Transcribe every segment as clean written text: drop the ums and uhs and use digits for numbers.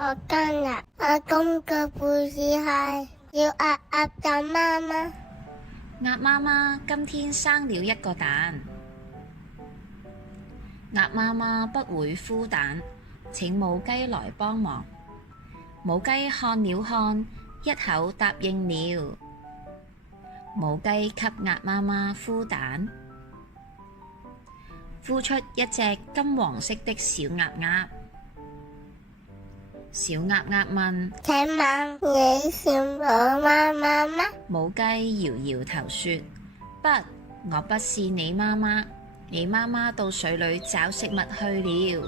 我今日阿公嘅故事係小鴨鴨找媽媽。鴨媽媽今天生了一個蛋。鴨媽媽不會孵蛋，請母雞來幫忙。母雞看了看，一口答應了。母雞給鴨媽媽孵蛋，孵出一隻金黃色的小鴨鴨。小鴨鴨問：請問你是我媽媽嗎？母雞搖搖頭說：不，我不是你媽媽。你媽媽到水裏找食物去了。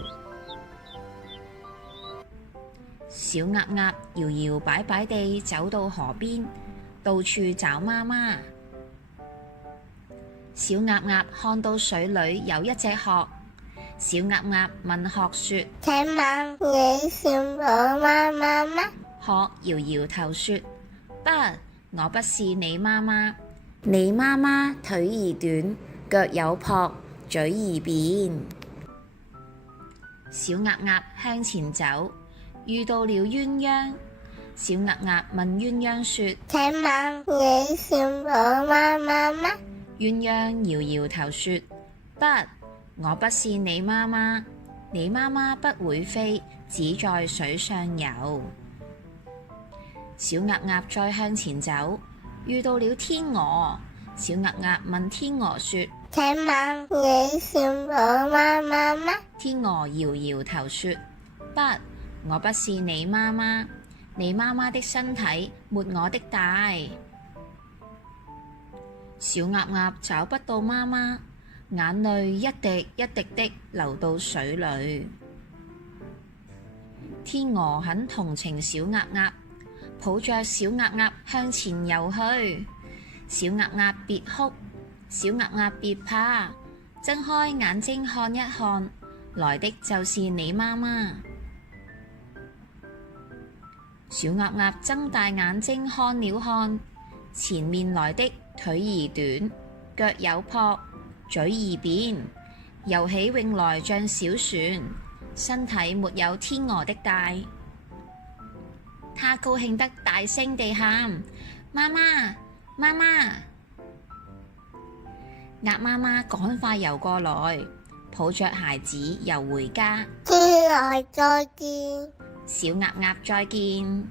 小鴨鴨搖搖擺擺地走到河邊，到處找媽媽。小鴨鴨看到水裏有一隻鶴，小鴨鴨問鶴說：請問你是我媽媽嗎？鶴搖搖頭說：不，我不是你媽媽。你媽媽腿兒短，腳有蹼，嘴兒扁。小鴨鴨向前走，遇到了鴛鴦。小鴨鴨問鴛鴦說：請問你是我媽媽嗎？鴛鴦搖搖頭說：不，我不是你媽媽。你媽媽不會飛，只在水上游。小鴨鴨再向前走，遇到了天鵝。小鴨鴨問天鵝說：請問你是我媽媽嗎？天鵝搖搖頭說：不，我不是你媽媽。你媽媽的身體沒我的大。小鴨鴨找不到媽媽，眼淚一滴一滴的流到水裏。天鵝很同情小鴨鴨，抱着小鴨鴨向前游去。小鴨鴨別哭，小鴨鴨別怕，睜開眼睛看一看，來的就是你媽媽。小鴨鴨睜大眼睛看了看，前面來的腿兒短，腳有蹼，嘴兒扁，游起泳來像小船，身體沒有天鵝的大。他高興得大聲地喊：媽媽，媽媽！鴨媽媽趕快游過來，抱着孩子游回家。天鵝再見。小鴨鴨再見。